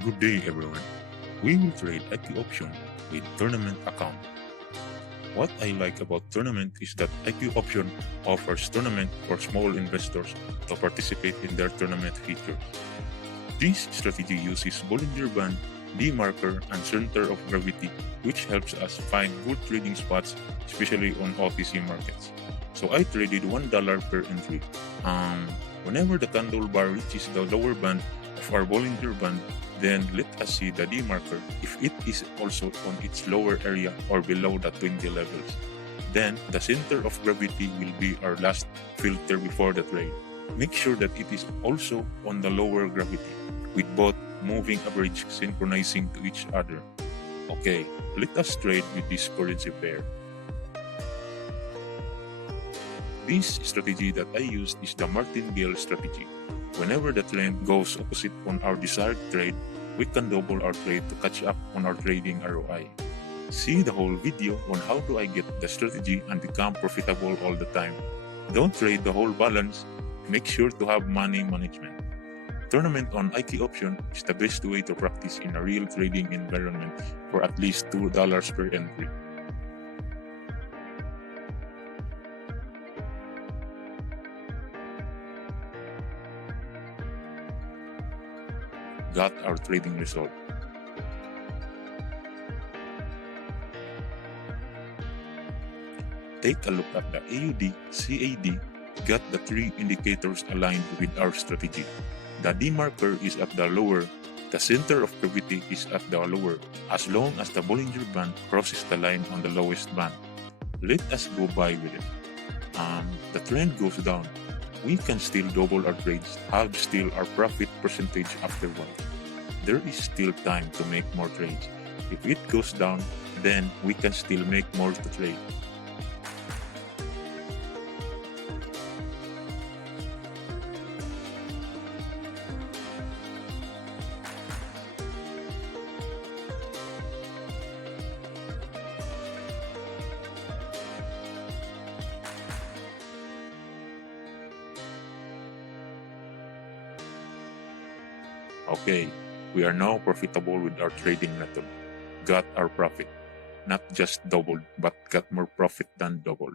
Good day everyone. We will trade IQoption with tournament account. What I like about tournament is that IQoption offers tournament for small investors to participate in their tournament features. This strategy uses Bollinger Band, D-marker, and center of gravity, which helps us find good trading spots, especially on OTC markets. So I traded $1 per entry. Whenever the candle bar reaches the lower band of our Bollinger Band, then let us see the D marker if it is also on its lower area or below the 20 levels. Then the center of gravity will be our last filter before the trade. Make sure that it is also on the lower gravity, with both moving average synchronizing to each other. Okay, let us trade with this currency pair. This strategy that I used is the Martingale Strategy. Whenever the trend goes opposite on our desired trade, we can double our trade to catch up on our trading ROI. See the whole video on how do I get the strategy and become profitable all the time. Don't trade the whole balance, make sure to have money management. Tournament on IQoption is the best way to practice in a real trading environment for at least $2 per entry. Got our trading result. Take a look at the AUD, CAD, got the three indicators aligned with our strategy. The D marker is at the lower, the center of gravity is at the lower, as long as the Bollinger Band crosses the line on the lowest band. Let us go by with it. The trend goes down. We can still double our trades, have still our profit percentage afterward. There is still time to make more trades. If it goes down, then we can still make more to trade. Okay, we are now profitable with our trading method. Got our profit. Not just doubled, but got more profit than doubled.